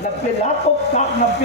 90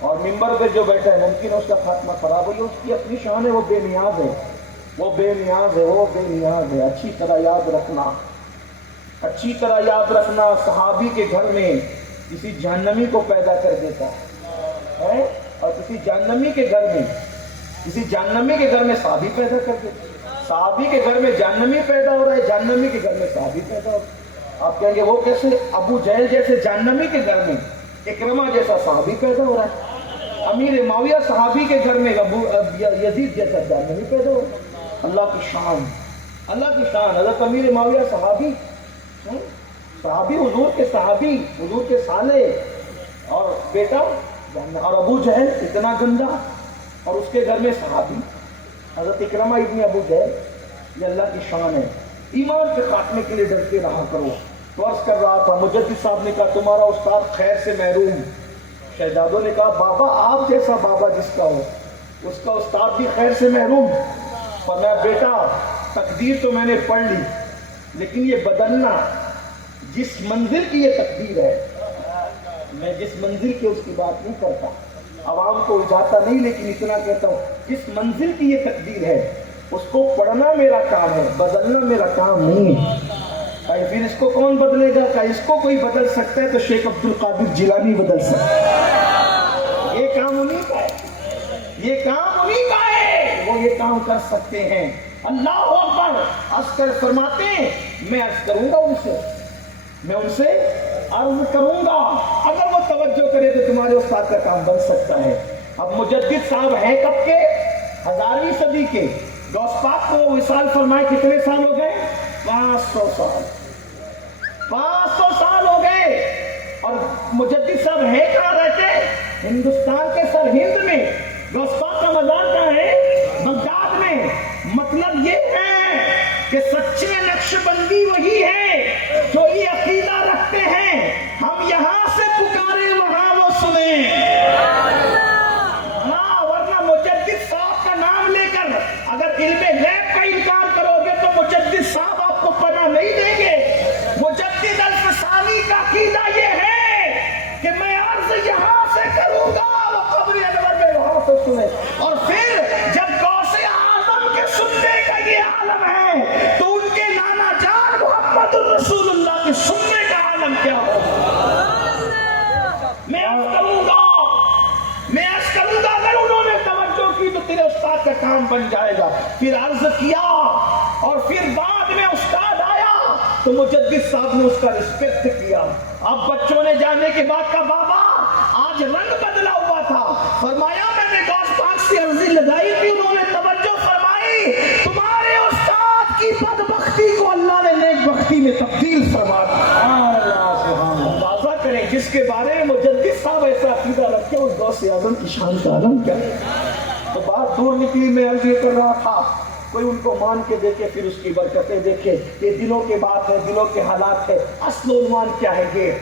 اور ممبر پہ جو بیٹھا ہے ممکن ہے اس کا خاتمہ خراب ہو، یہ اس کی اپنی شان ہے، وہ بے نیاز ہے، وہ بے نیاز ہے، وہ بے نیاز ہے۔ اچھی طرح یاد رکھنا، اچھی طرح یاد رکھنا، صحابی کے گھر میں کسی جہنمی کو پیدا کر دیتا ہے، اور کسی جہنمی کے گھر میں، کسی جہنمی کے گھر میں صحابی پیدا کر دیتا ہے۔ صحابی کے گھر میں جہنمی پیدا ہو رہا ہے، جہنمی کے گھر میں صحابی پیدا ہو رہا ہے۔ آپ کہیں گے وہ کیسے؟ ابو جہل جیسے جہنمی کے گھر میں اکرمہ جیسا صحابی پیدا ہو رہا ہے، امیر معاویہ صحابی کے گھر میں یزید جیسا جہنمی پیدا ہو رہا ہے۔ اللہ کی شان، اللہ کی شان۔ حضرت امیر معاویہ صحابی، صحابی حضور کے صحابی، حضور کے سالے، اور بیٹا، اور ابو جہل اتنا گندا، اور اس کے گھر میں صحابی حضرت اکرمہ ابن ابو جہل۔ یہ اللہ کی شان ہے۔ ایمان کے خاتمے کے لیے ڈرتے رہا کرو۔ تو عرض کر رہا تھا، مجدد صاحب نے کہا تمہارا استاد خیر سے محروم۔ شہزادوں نے کہا بابا آپ جیسا بابا جس کا ہو اس کا استاد بھی خیر سے محروم۔ فرمایا بیٹا تقدیر تو میں نے پڑھ لی، لیکن یہ بدلنا، جس منزل کی یہ تقدیر ہے، میں جس منزل کی اس کی بات نہیں کرتا، عوام کو اجاتا نہیں، لیکن اتنا کہتا ہوں جس منزل کی یہ تقدیر ہے اس کو پڑھنا میرا کام ہے، بدلنا میرا کام نہیں ہے۔ پھر اس کو کون بدلے گا؟ کہ اس کو کوئی بدل سکتا ہے تو شیخ عبد القادر جیلانی بدل سکتا ہے۔ یہ کام انہیں کا ہے، یہ کام انہیں کا ہے، وہ یہ کام کر سکتے ہیں۔ اللہ اکبر۔ عسکر فرماتے ہیں میں عرض کروں گا ان سے، میں ان سے عرض کروں گا، اگر وہ توجہ کرے تو تمہارے استاد کا کام بن سکتا ہے۔ اب مجدد صاحب ہیں کب کے؟ 1000ویں صدی کے۔ غوث پاک کو وصال فرمائے کتنے سال ہو گئے؟ 500 سال، 500 سال ہو گئے۔ اور مجدد صاحب ہے کہاں رہتے؟ ہندوستان کے سر ہند میں۔ غوث پاک کا مزار کہاں ہے؟ بغداد میں۔ مطلب یہ ہے کہ سچے نقش بندی وہی ہے جو یہ عقیدہ رکھتے ہیں ہم یہاں سے پکارے وہاں وہ سنیں۔ ہاں، ورنہ مجدد صاحب کا نام لے کر اگر علم غیب کا انکار کرو گے تو مجدد صاحب آپ کو پناہ نہیں دیں گے۔ مجدد الفسانی کا عقیدہ یہ ہے کہ میں عرض یہاں سے کروں گا، وہ قبر انور میں وہاں سے سنیں۔ اور پھر جب غوث اعظم کے سننے کا یہ عالم ہے تو ان کے نانا جان محمد الرسول اللہ کے سننے کا عالم کیا ہوگا؟ میں عرض کروں گا اگر انہوں نے توجہ کی تو تیرے استاد کا کام بن جائے گا۔ پھر عرض کیا، اور پھر بعد میں استاد آیا تو مجدد صاحب نے اس کا رسپیکٹ کیا۔ اب بچوں نے جانے کے بعد کہا بابا آج رنگ بدلا ہوا تھا۔ فرمایا میں نے غوث پاک سے عرضی لگائی تھی، انہوں نے توجہ فرمائی، تمہارے استاد کی بدبختی کو اللہ نے نیک بختی میں تبدیل فرما دیا۔ اندازہ کریں جس کے بارے میں مجدد صاحب ایسا عقیدہ رکھے اس غوث اعظم کی شان کا عالم کیا ہے۔ تو بات دور نکلی، میں عرض یہ کر رہا تھا کوئی ان کو مان کے دیکھے پھر اس کی برکتیں دیکھے۔ یہ دلوں کے بات ہے، دلوں کے حالات ہے۔ اصل عنوان کیا ہے؟ یہ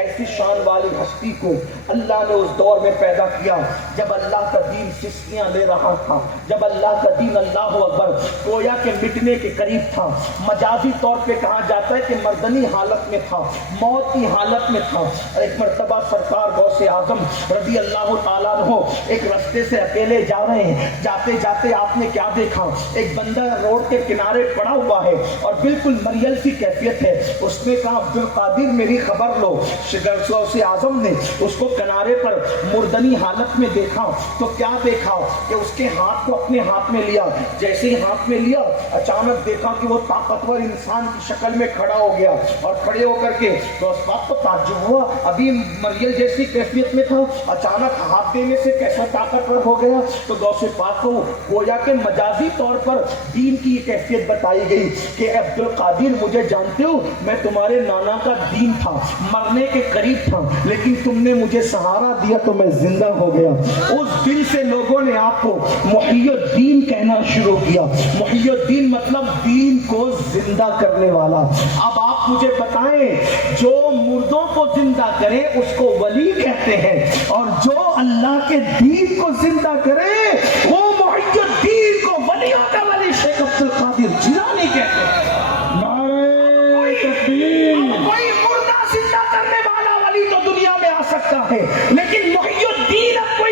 ایسی شان والی ہستی کو اللہ نے اس دور میں پیدا کیا جب اللہ کا دین سسکیاں لے رہا تھا، جب اللہ کا دین اللہ اکبر گویا کے مٹنے کے قریب تھا۔ مجازی طور پہ کہا جاتا ہے کہ مردنی حالت میں تھا، موت کی حالت میں تھا۔ ایک مرتبہ سرکار غوث اعظم رضی اللہ تعالیٰ عنہ ایک رستے سے اکیلے جا رہے ہیں، جاتے جاتے آپ نے کیا دیکھا؟ ایک بندہ روڈ کے کنارے پڑا ہوا ہے اور بالکل مریل سی کیفیت ہے۔ اس نے کہا عبد القادر میری خبر لو۔ غوث اعظم نے اس کو کنارے پر مردنی حالت میں دیکھا تو کیا دیکھا کہ اس کے ہاتھ کو اپنے ہاتھ میں لیا۔ جیسے ہی ہاتھ میں لیا اچانک دیکھا کہ وہ طاقتور انسان کی شکل میں کھڑا ہو گیا، اور کھڑے ہو کر کے غوث پاک کو تعجب ہوا، ابھی مریل جیسی کیفیت میں تھا، اچانک ہاتھ دینے سے کیسا طاقتور ہو گیا؟ تو غوث پاک کو گویا کہ مجازی طور پر دین کی یہ کیفیت بتائی گئی کہ عبد القادر مجھے جانتے ہو، میں تمہارے نانا کا دین تھا، مرنے کے قریب تھا، لیکن تم نے مجھے سہارا دیا تو میں زندہ ہو گیا۔ اس دن سے لوگوں نے آپ کو محی الدین کہنا شروع کیا۔ محی الدین مطلب دین کو زندہ کرنے والا۔ اب آپ مجھے بتائیں جو مردوں کو زندہ کرے اس کو ولی کہتے ہیں، اور جو اللہ کے دین کو زندہ کرے وہ محی الدین کو ولیوں کا ولی شیخ عبد القادر جیلانی کہتے ہیں۔ کوئی مردہ زندہ کرنے والا ولی تو دنیا میں آ سکتا ہے، لیکن محی الدین اب کوئی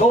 2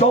2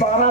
12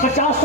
50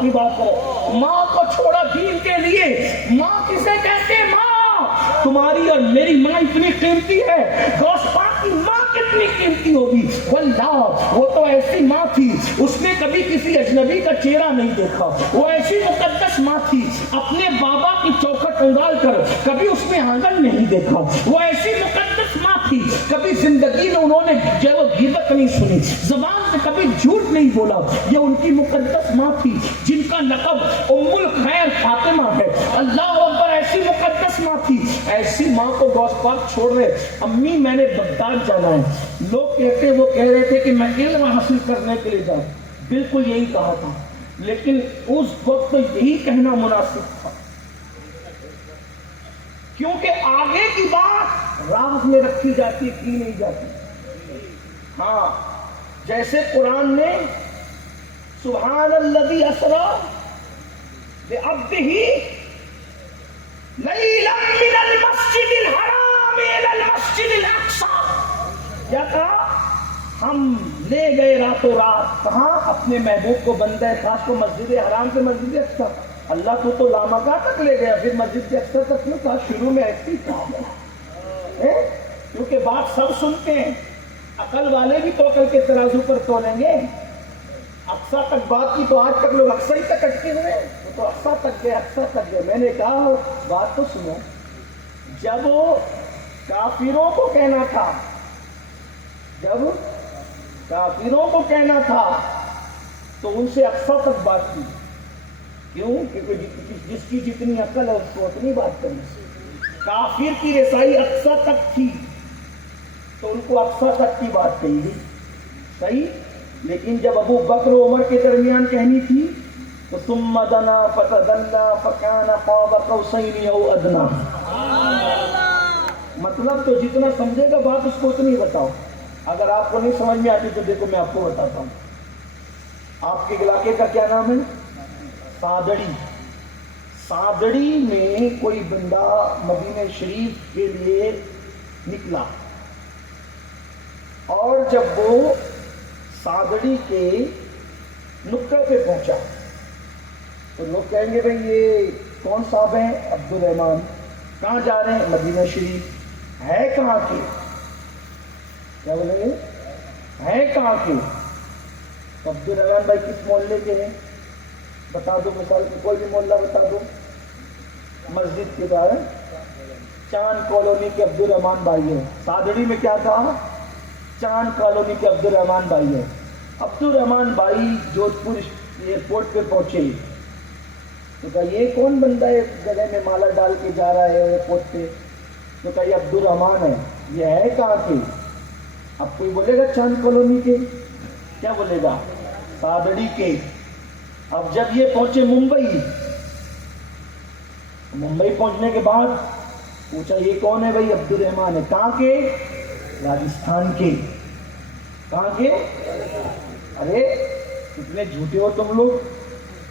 کی بات کروں, ماں کو چھوڑا دین کے لیے. ماں کسے کہتے ہیں؟ ماں. تمہاری اور میری ماں اتنی قیمتی ہے, گوشت پاک کی ماں کتنی قیمتی ہوگی. واللہ وہ تو ایسی ماں تھی, اس نے کبھی کسی اجنبی کا چہرہ نہیں دیکھا. وہ ایسی مقدس ماں تھی, اپنے بابا کی چوکھٹ انگال کر کبھی اس نے آنگن نہیں دیکھا. وہ ایسی مقدس ماں تھی, کبھی زندگی میں انہوں نے جو غیبت نہیں سنی, زبان سے کبھی جھوٹ نہیں بولا. یہ ان کی مقدس ماں تھی جن کا لقب ام الخیر فاطمہ ہے. اللہ اکبر, ایسی مقدس ماں تھی. ایسی ماں کو گوشت پاک چھوڑ رہے, امی میں نے بغداد جانا ہے. لوگ کہتے, وہ کہہ رہے تھے کہ میں علم حاصل کرنے کے لیے جاؤں. بالکل یہی کہا تھا, لیکن اس وقت یہی کہنا مناسب تھا, کیونکہ آگے کی بات راز میں رکھی جاتی, کی نہیں جاتی. ہاں, جیسے قرآن نے سبحان الذی اسری بعبدہ لیلا من المسجد الحرام الی المسجد الاقصی, کیا کہا؟ ہم لے گئے راتوں رات. کہاں؟ اپنے محبوب کو, بندہ خاص کو, مسجد حرام سے مسجد اقصی. اللہ تو لامکہ تک لے گیا, پھر مسجد اقصی تک کیوں کہا؟ شروع میں ایسی کہا ہے, کیونکہ بات سب سنتے ہیں. عقل والے بھی تو عقل کے ترازو پر تولیں گے. اقصی تک بات کی تو آج تک لوگ اقصی تک اٹکے ہوئے, تو اقصی تک گئے, اقصی تک گئے. میں نے کہا بات تو سنو, جب کافروں کو کہنا تھا, جب کافروں کو کہنا تھا تو ان سے اقصی تک بات کی. کیوں؟ کیونکہ جس کی جتنی عقل ہے اس کو اتنی بات کرنی. کافر کی رسائی اقصی تک تھی تو ان کو اقصی تک کی بات کہی گئی, صحیح. لیکن جب ابو بکر و عمر کے درمیان کہنی تھی تو ثم دنا فتدلى فكان قاب قوسين او ادنى. مطلب تو جتنا سمجھے گا بات اس کو اتنی بتاؤ. اگر آپ کو نہیں سمجھ میں آتی تو دیکھو میں آپ کو بتاتا ہوں. آپ کے علاقے کا کیا نام ہے؟ سادڑی. سادڑی میں کوئی بندہ مدینہ شریف کے لیے نکلا, اور جب وہ سادڑی کے نقطے پہ پہنچا تو لوگ کہیں گے بھئی یہ کون صاحب ہیں؟ عبد الرحمان. کہاں جا رہے ہیں؟ مدینہ شریف. ہے کہاں کے؟ کیا بولیں گے؟ ہے کہاں کے؟ عبد الرحمان بھائی کس محلے کے ہیں؟ بتا دو, مثال کی کوئی بھی محلہ بتا دو. مسجد کے بارے چاند کالونی کے عبد الرحمان بھائی ہیں. سادڑی میں کیا کہا؟ چاند کالونی کے عبد الرحمان بھائی ہیں. عبد الرحمان بھائی جودھ پور ایئرپورٹ پہ پہنچے تو کہا یہ کون بندہ ہے جگہ میں مالا ڈال کے جا رہا ہے ایئرپورٹ پہ؟ تو کہا یہ عبد الرحمان ہے. یہ ہے کہاں کے؟ اب کوئی بولے گا چاند کالونی کے, کیا بولے گا؟ سادڑی کے. اب جب یہ پہنچے ممبئی پہنچنے کے بعد پوچھا یہ کون ہے؟ بھائی عبد الرحمان ہے. کہاں کے؟ راجستھان کے. کہاں کے؟ ارے کتنے جھوٹے ہو تم لوگ,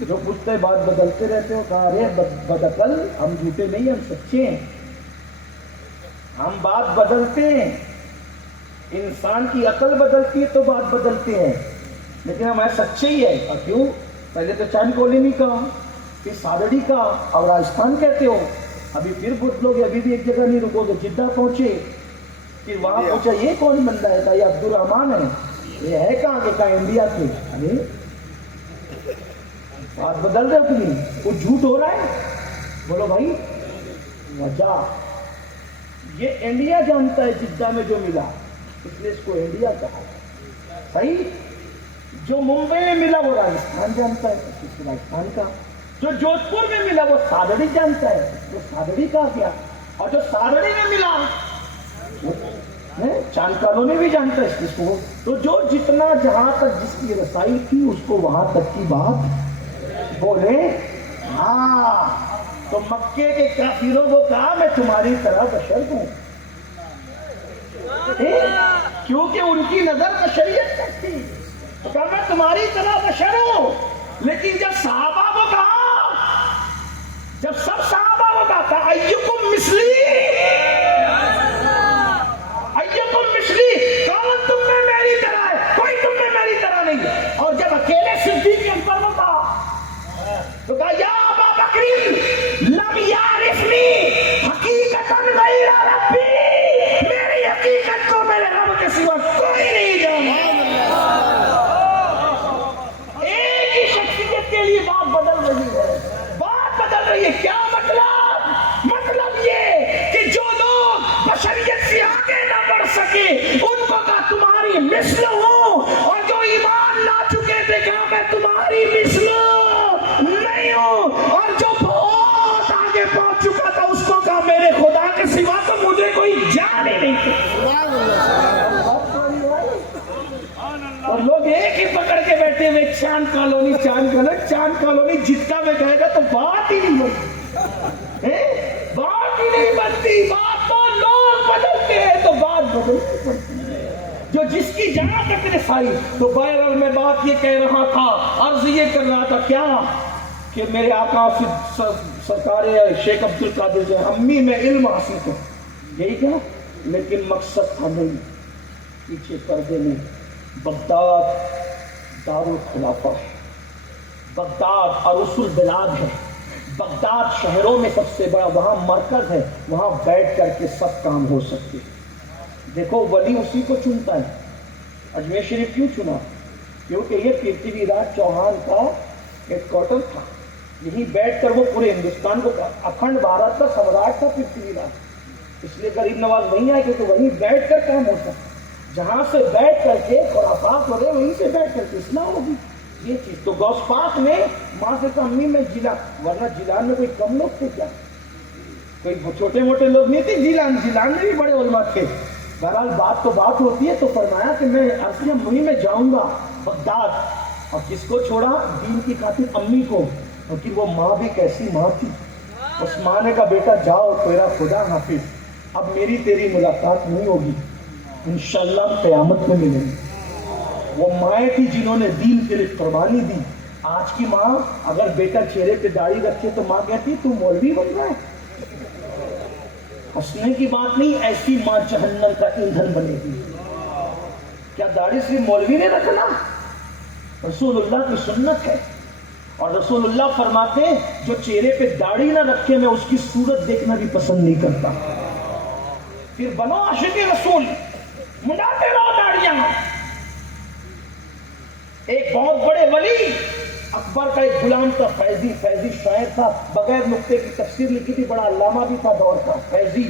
جو پوچھتے بات بدلتے رہتے ہو. کہا ارے بدعقل, ہم جھوٹے نہیں, ہم سچے ہیں. ہم بات بدلتے ہیں, انسان کی عقل بدلتی ہے تو بات بدلتے ہیں, لیکن ہم سچے ہی ہے. اور کیوں؟ پہلے تو چاند کالونی کا, پھر سادڑی کا, اور راجستھان کہتے ہو. ابھی پھر بدلو گے, ابھی بھی ایک جگہ نہیں رکو گے. جدہ پہنچے, پھر وہاں پوچھا یہ کون بندہ ہے؟ کہا یہ عبد الرحمان ہے. یہ ہے کہاں کے؟ کہا انڈیا کے. ارے بات بدل رہے ہو کہ نہیں؟ وہ جھوٹ ہو رہا ہے. بولو بھائی وجہ یہ انڈیا جانتا ہے جدہ میں جو ملا, اس لیے اس کو انڈیا کہا. صحیح. جو ممبئی میں ملا وہ راجستھان جانتا ہے, اس کو راجستھان کا. جو جودھ پور میں ملا وہ سادڑی جانتا ہے, وہ سادڑی کہا گیا. اور جو سادڑی میں ملا چاند کالونی بھی جانتا ہے اس کو. تو جو جتنا جہاں تک جس کی رسائی تھی اس کو وہاں تک کی بات بولے. ہاں, تو مکے کے کافروں کو کہا میں تمہاری طرح بشر ہوں, کیونکہ ان کی نظر بشریت تک تھی. تو کہا میں تمہاری طرح بشر ہوں. لیکن جب صحابہ کو کہا, جب سب صحابہ کو کہا ایکم مثلی, ایکم مثلی, کون تم میں میری طرح ہے؟ کوئی تم میں میری طرح نہیں. اور جب اکیلے صدیق اکبر کو کہا کوئی مثلو نہیں ہوں، اور جو بہت آگے پہنچ چکا تھا اس کو کہا میرے خدا کے سوا تو مجھے کوئی جان ہی نہیں تھی۔ اور لوگ ایک ہی پکڑ کے بیٹھے ہوئے، چاند کالونی چاند کالونی چاند کالونی، جتنا میں کہے گا تو بات ہی نہیں بنتی، بات ہی نہیں بنتی، بات تو لوگ بدلتے ہیں تو بات بدلتی پڑتی ہے۔ جو جس کی جہاں تک رسائی، تو بہرحال میں بات یہ کہہ رہا تھا، عرض یہ کر رہا تھا کیا کہ میرے آقا سرکار شیخ عبد القادر جو امی میں علم حاصل کروں، یہی کیا، لیکن مقصد تھا نہیں، پیچھے پردے میں بغداد دارالخلافہ ہے، بغداد عروس البلاد ہے، بغداد شہروں میں سب سے بڑا وہاں مرکز ہے، وہاں بیٹھ کر کے سب کام ہو سکتے۔ دیکھو ولی اسی کو چنتا ہے۔ اجمیر شریف کیوں چنا؟ کیونکہ یہ پرتھوی راج چوہان کا ایک کوارٹر تھا، یہیں بیٹھ کر وہ پورے ہندوستان کو، اکھنڈ بھارت کا سمراٹ تھا پرتھوی راج، اس لیے غریب نواز وہیں آئے کیونکہ وہیں بیٹھ کر کام ہوتا، جہاں سے بیٹھ کر کے خرافات ہو رہے وہیں سے بیٹھ کر کے اصلاح ہوگی یہ چیز۔ تو غوث پاک نے ماں سے کہا امی میں جیلان، ورنہ جیلان میں کوئی کم لوگ تھے کیا، کوئی چھوٹے موٹے لوگ نہیں تھے، جیلان میں بھی بڑے علماء تھے۔ بہرحال بات تو بات ہوتی ہے، تو فرمایا کہ میں عرصیہ مہم میں جاؤں گا بغداد، اور کس کو چھوڑا؟ دین کی خاطر امی کو، کیونکہ وہ ماں بھی کیسی ماں تھی۔ اس ماں نے کہا بیٹا جاؤ، تیرا خدا حافظ، اب میری تیری ملاقات نہیں ہوگی، انشاءاللہ قیامت میں ملیں گے۔ وہ مائیں تھی جنہوں نے دین کے لیے قربانی دی۔ آج کی ماں اگر بیٹا چہرے پہ داڑھی رکھے تو ماں کہتی تو مولوی بن رہا ہے، ہنسنے کی بات نہیں، ایسی ماں جہنم کا ایندھن بنے گی۔ کیا داڑھی صرف مولوی نے رکھنا؟ رسول اللہ کی سنت ہے، اور رسول اللہ فرماتے ہیں جو چہرے پہ داڑھی نہ رکھے میں اس کی صورت دیکھنا بھی پسند نہیں کرتا۔ پھر بنو عاشق رسول، منڈاتے رہو داڑیاں۔ ایک بہت بڑے ولی اکبر کا ایک غلام تھا، فیضی شاعر تھا، بغیر نقطے کی تفسیر لکھی تھی، بڑا علامہ بھی تھا دور کا، فیضی،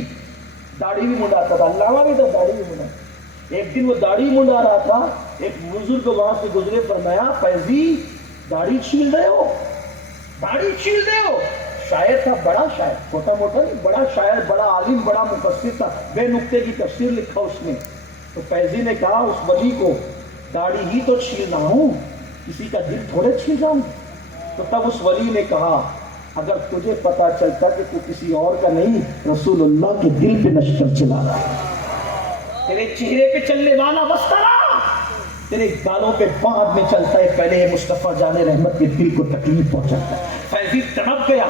داڑھی بھی منڈاتا تھا، علامہ بھی تھا، داڑھی بھی منڈاتا۔ ایک دن وہ داڑھی منڈا رہا تھا، ایک بزرگ وہاں سے گزرے، فرمایا فیضی داڑھی چھیل رہے ہو، داڑھی چھیل رہے ہو۔ شاعر تھا، بڑا شاعر، چھوٹا موٹا نہیں، بڑا شاعر، بڑا عالم، بڑا مفسر تھا، بے نقطے کی تفسیر لکھا اس نے۔ تو فیضی نے کہا اس ولی کو داڑھی ہی تو چھیل رہا ہوں، کسی کا دل تھوڑے چھیل رہا ہوں۔ تو تب اس ولی نے کہا اگر تجھے پتا چلتا کہ تو کسی اور کا نہیں، رسول اللہ کے دل پہ نشتر چلا رہا ہے، تیرے چہرے پہ چلنے والا وسطرا تیرے بالوں پہ بعد میں چلتا ہے، پہلے یہ مصطفیٰ جان رحمت کے دل کو تکلیف پہنچاتا ہے۔ فیضی تڑپ گیا،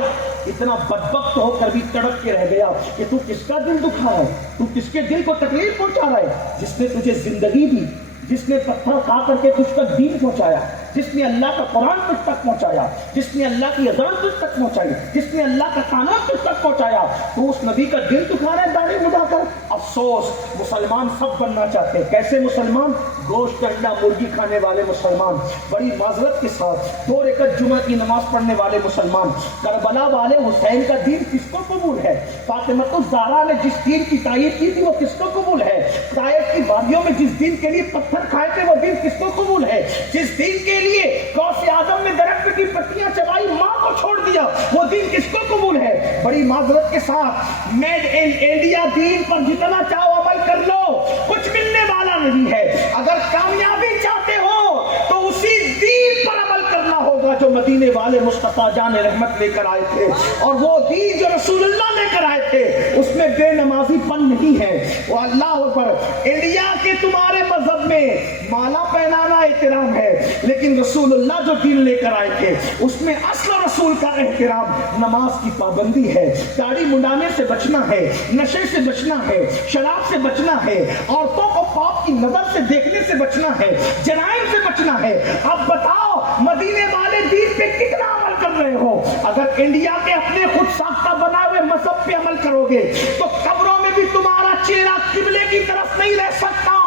اتنا بدبخت ہو کر بھی تڑپ کے رہ گیا کہ تو کس کا دل دکھا ہے، تو کس کے دل کو تکلیف پہنچا رہا ہے؟ جس نے تجھے زندگی دی، جس نے پتھر کھا کر کے تجھ تک دین پہنچایا، جس نے اللہ کا قرآن تجھ تک پہنچایا، جس نے اللہ کی اذان تجھ تک پہنچائی، جس نے اللہ کا قانون تجھ تک پہنچایا، تو اس نبی کا دل دکھا رہا ہے داڑھی مڈا کر۔ افسوس، مسلمان سب بننا چاہتے ہیں، کیسے مسلمان؟ گوشت انڈا مرغی کھانے والے مسلمان، بڑی معذرت کے ساتھ 2 رکعت جمعہ کی نماز پڑھنے والے مسلمان، کربلا والے حسین کا دین کس کو قبول ہے؟ فاطمہ الزہرا نے جس دین کی تائید کی تھی وہ کس کو قبول ہے؟ طائف کی وادیوں میں جس دین کے لیے پتھر کھائے تھے وہ دین کس کو قبول ہے؟ جس دین کے لیے غوث اعظم نے درخت کی پتیاں چبائی، ماں کو چھوڑ دیا، وہ دین کس کو قبول ہے؟ بڑی معذرت کے ساتھ میڈ ان انڈیا دین پر جتنا چاہو عمل کر لو، کچھ ملنے والا نہیں ہے۔ اگر کامیابی چاہتے ہو تو اسی دین پر عمل کرنا ہوگا جو مدینے والے مصطفیٰ جان رحمت لے کر آئے تھے، اور وہ دین جو رسول اللہ لے کر آئے تھے اس میں بے نمازی پن نہیں ہے۔ وہ اللہ پر انڈیا کے تمہارے مذہب میں مالا پہنانا احترام ہے، لیکن رسول اللہ جو دین لے کر آئے تھے اس میں اصل رسول کا احترام نماز کی پابندی ہے، داڑھی منڈانے سے بچنا ہے، نشے سے بچنا ہے، شراب سے بچنا ہے، عورتوں کو پاپ کی نظر سے دیکھنے سے بچنا ہے، جرائم سے بچنا ہے۔ اب بتاؤ مدینے والے دین پہ کتنا عمل کر رہے ہو؟ اگر انڈیا کے اپنے خود ساختہ بنا ہوئے مذہب پہ عمل کرو گے تو قبروں میں بھی تمہارا چہرہ قبلے کی طرف نہیں رہ سکتا۔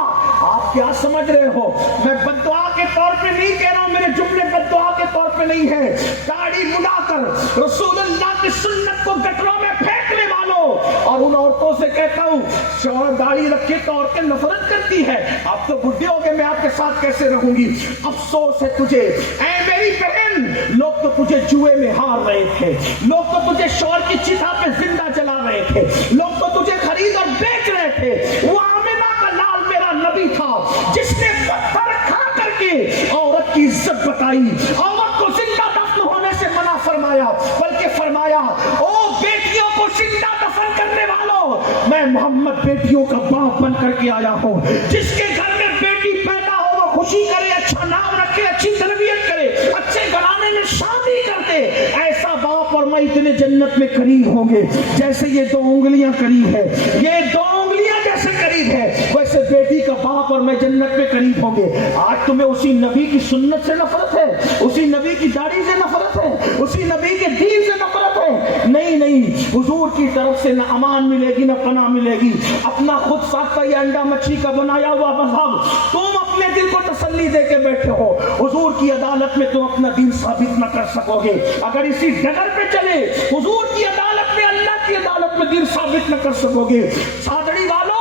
آپ کیا سمجھ رہے ہو؟ میں بد دعا کے طور پہ نہیں کہہ رہا ہوں، میرے جملے بد دعا کے طور پہ نہیں ہے۔ داڑھی مڈا کر رسول اللہ کی سنت کو گٹروں میں پھینکنے والوں، اور ان عورتوں سے کہتا ہوں شوہر داڑھی رکھے تو عورتیں نفرت کرتی ہے، آپ تو بڈھے ہو گئے، میں آپ کے ساتھ کیسے رہوں گی؟ افسوس ہے تجھے اے میری میری بہن لوگ تو تجھے جوئے میں ہار رہے تھے، لوگ تو تجھے شور کی چتا پہ زندہ جلا رہے تھے، لوگ تو تجھے خرید اور بیچ رہے تھے۔ وہ آمنہ کا لال میرا نبی تھا جس نے پتھر کھا کر کے عورت کی عزت بتائی، عورت کو زندہ دفن ہونے سے منع فرمایا، بلکہ فرمایا او بیٹیوں کو زندہ دفن کرنے والوں، میں محمد بیٹیوں کا باپ بن کر کے آیا ہوں۔ جس کے گھر میں بیٹی پیدا ہو وہ خوشی کرے، اچھا نام رکھے، اچھی تربیت کرے، اچھے گھرانے میں شادی کرتے، ایسا باپ اور میں اتنے جنت میں قریب ہوں گے جیسے یہ دو انگلیاں قریب ہے، یہ دو انگلیاں جیسے قریب ہے ویسے بیٹی کا باپ اور میں جنت میں قریب ہوں گے۔ آج تمہیں اسی نبی کی سنت سے نفرت ہے، اسی نبی کی داڑھی سے نفرت ہے، اسی نبی کے دین سے نفرت ہے؟ نہیں نہیں، حضور کی طرف سے نہ امان ملے گی نہ پناہ ملے گی۔ اپنا خود ساختہ یہ انڈا مچھی کا بنایا ہوا مذہب تم اپنے دل کو تسلی دے کے بیٹھے ہو، حضور کی عدالت میں تم اپنا دین ثابت نہ کر سکو گے۔ اگر اسی ڈگر پہ چلے حضور کی عدالت میں، اللہ کی عدالت میں دین ثابت نہ کر سکو گے۔ سادڑی والو،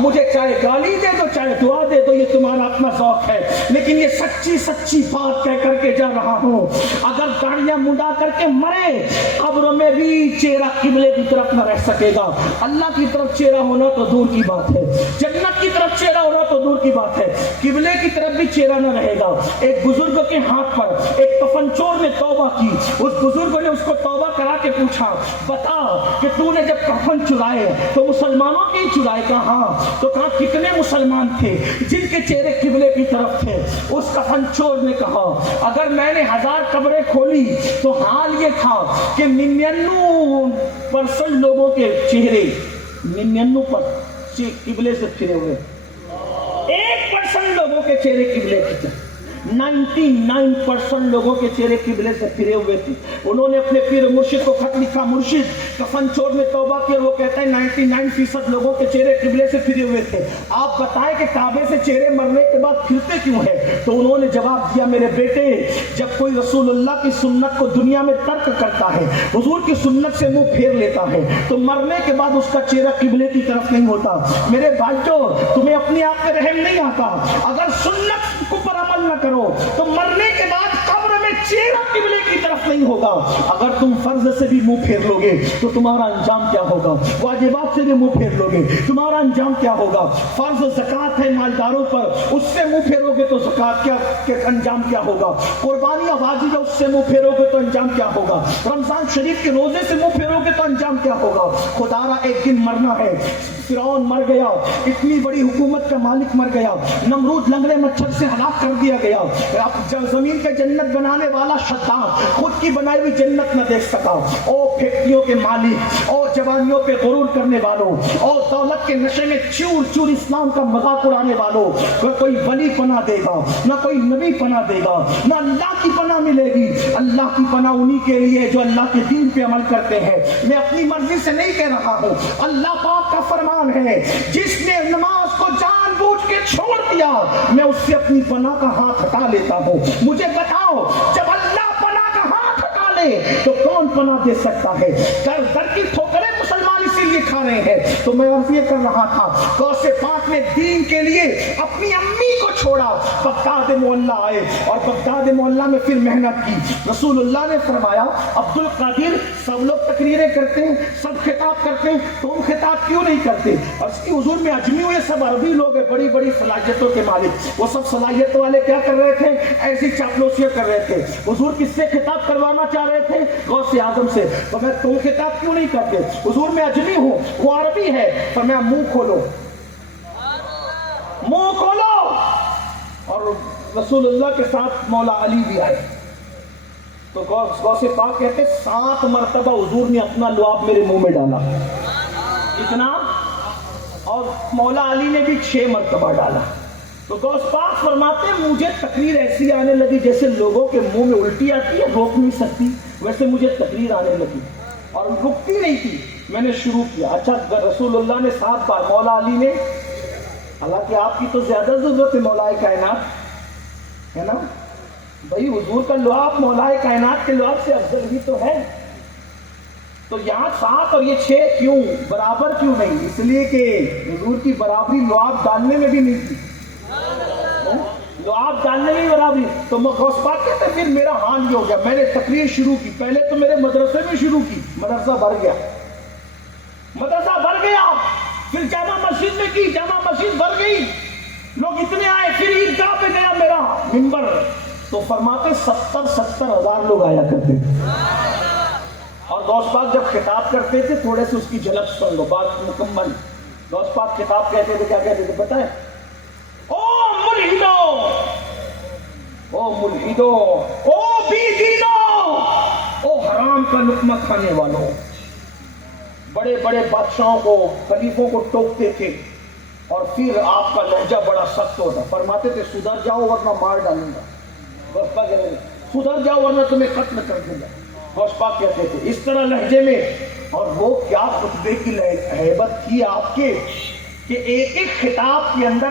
مجھے چاہے گالی دے دو چاہے دعا دے دو، یہ تمہارا اپنا ذوق ہے، لیکن یہ سچی سچی بات کہہ کر کے جا رہا ہوں۔ اگر داڑیاں منڈا کر کے مرے قبر میں بھی چہرہ قبلے کی طرف نہ رہ سکے گا۔ اللہ کی طرف چہرہ ہونا تو دور کی بات ہے، جنت کی طرف چہرہ ہونا تو دور کی بات ہے، قبلے کی طرف بھی چہرہ نہ رہے گا۔ ایک بزرگ کے ہاتھ پر ایک کفن چور نے توبہ کی، اس بزرگ نے اس کو توبہ کرا کے پوچھا بتا کہ تو نے جب کفن چرائے تو مسلمانوں کی چرائے؟ کہا ہاں۔ تو کہا کتنے مسلمان تھے جن کے چہرے قبلے کی طرف تھے؟ اس کفن چور نے کہا اگر میں نے 1000 قبریں کھولی تو حال یہ تھا کہ 99% لوگوں کے چہرے 99% قبلے سے پھرے ہوئے، 1% لوگوں کے چہرے قبلے کی طرف، 99% لوگوں کے چہرے قبلے سے پھرے ہوئے تھے۔ انہوں نے اپنے پیر مرشد کو خط لکھا، مرشد کفن چور نے توبہ کی، وہ کہتا ہے 99% لوگوں کے چہرے قبلے سے پھرے ہوئے تھے، آپ بتائیں کہ کعبے سے چہرے مرنے کے بعد پھرتے کیوں ہیں؟ تو انہوں نے جواب دیا میرے بیٹے، جب کوئی رسول اللہ کی سنت کو دنیا میں ترک کرتا ہے، حضور کی سنت سے منہ پھیر لیتا ہے، تو مرنے کے بعد اس کا چہرہ قبلے کی طرف نہیں ہوتا۔ میرے بھائیو، تمہیں اپنے آپ پہ رحم نہیں آتا؟ اگر سنت کو پر عمل نہ کرو تو مرنے کے بعد قبر میں چہرہ قبلے کی طرف نہیں ہوگا۔ اگر تم فرض سے بھی منہ پھیر لو گے تو تمہارا انجام کیا ہوگا؟ واجبات سے بھی منہ پھیر لو گے تمہارا انجام کیا ہوگا؟ فرض زکات ہے مالداروں پر، اس سے منہ پھیرو گے تو زکات کے انجام کیا ہوگا؟ قربانیاں واجب ہے، اس سے منہ پھیرو گے تو انجام کیا ہوگا؟ رمضان شریف کے روزے سے منہ پھیرو گے تو انجام کیا ہوگا؟ خدا را ایک دن مرنا ہے۔ فرعون مر گیا، اتنی بڑی حکومت کا مالک مر گیا، نمرود لنگڑے مچھر سے ہلاک کر دیا گیا، زمین پہ جنت بنانے والا شداد خود کی بنائی ہوئی جنت نہ دیکھ سکا۔ او فیکٹریوں کے مالک، او جوانیوں پہ غرور کرنے والوں، او دولت کے نشے میں چور چور اسلام کا مذاق اڑانے والوں، نہ کوئی ولی پناہ دے گا، نہ کوئی نبی پناہ دے گا، نہ اللہ کی پناہ ملے گی۔ اللہ کی پناہ انہی کے لیے جو اللہ کے دین پہ عمل کرتے ہیں۔ میں اپنی مرضی سے نہیں کہہ رہا ہوں، اللہ پاک کا فرمان ہے، جس نے نماز کو جان بوجھ کے چھوڑ دیا میں اس سے اپنی پناہ کا ہاتھ ہٹا لیتا ہوں۔ مجھے بتاؤ، جب اللہ پناہ کا ہاتھ ہٹا لے تو کون پناہ دے سکتا ہے؟ در در کی ٹھوکریں مسلمان اسی لیے کھا رہے ہیں۔ تو میں عرض یہ کر رہا تھا، غوث پاک نے دین کے لیے اپنی امی کو چھوڑا، بغداد معلیٰ آئے اور بغداد معلیٰ میں پھر محنت کی۔ رسول اللہ نے فرمایا عبد القادر، سب لوگ تقریریں کرتے ہیں، سب خطاب کرتے ہیں، تم خطاب کیوں نہیں کرتے؟ اور اس کی حضور میں اجمی ہوئے سب عربی لوگ ہیں، بڑی بڑی صلاحیتوں کے مالک، وہ سب صلاحیت والے کیا کر رہے تھے؟ ایسی چاپلوسیاں کر رہے تھے۔ حضور کس سے خطاب کروانا چاہ رہے تھے؟ غوث اعظم سے۔ تو میں تم خطاب کیوں نہیں کرتے؟ حضور میں اجمی ہوں، وہ عربی ہے، تو میں منہ کھولو، منہ کھولو۔ اور رسول اللہ کے ساتھ مولا علی بھی آئے، تو غوث پاک کہتے 7 مرتبہ حضور نے اپنا لعاب میرے منہ میں ڈالا، اتنا، اور مولا علی نے بھی 6 مرتبہ ڈالا۔ تو غوث پاک فرماتے ہیں مجھے تقریر ایسی آنے لگی جیسے لوگوں کے منہ میں الٹی آتی ہے، روک نہیں سکتی، ویسے مجھے تقریر آنے لگی اور رکتی نہیں تھی۔ میں نے شروع کیا، اچھا رسول اللہ نے 7 بار، مولا علی نے، حالانکہ آپ کی تو زیادہ ضرورت ہے مولا کائنات، ہے نا بھائی، حضور کا لعاب مولا کائنات کے لعاب سے افضل بھی تو ہے۔ تو یہاں 7 اور یہ 6 کیوں برابر کیوں نہیں؟ اس لیے کہ حضور کی برابری لعاب ڈالنے میں بھی نہیں تھی، تو آپ جاننے نہیں برابری. تو غوث پاک کہتے ہیں پھر میرا حال یہ ہو گیا, میں نے تقریر شروع کی, پہلے تو میرے مدرسے میں شروع کی, مدرسہ بھر گیا, مدرسہ بھر گیا, پھر جامع مسجد میں کی, جامع مسجد بھر گئی, لوگ اتنے آئے, پھر عیدگاہ پہ گیا میرا منبر, تو فرماتے 70,000 لوگ آیا کرتے تھے. اور غوث پاک جب خطاب کرتے تھے, تھوڑے سے اس کی جھلک سن لو, بات مکمل. غوث پاک خطاب کہتے تھے, کیا کہتے تھے پتہ ہے؟ او ملحدو, او ملحدو, او بی دینو, او حرام کا لقمہ کھانے والوں. بڑے بڑے بادشاہوں کو, خلیفوں کو ٹوکتے تھے, اور پھر آپ کا لہجہ بڑا سخت ہوتا. فرماتے تھے سدھر جاؤ ورنہ مار ڈالوں گا. غوث پاک کہتے تھے سدھر جاؤ ورنہ تمہیں قتل کر دوں گا. غوث پاک کہتے تھے اس طرح لہجے میں. اور وہ کیا خطبے کی ہیبت تھی آپ کے, کہ ایک ایک خطاب کے اندر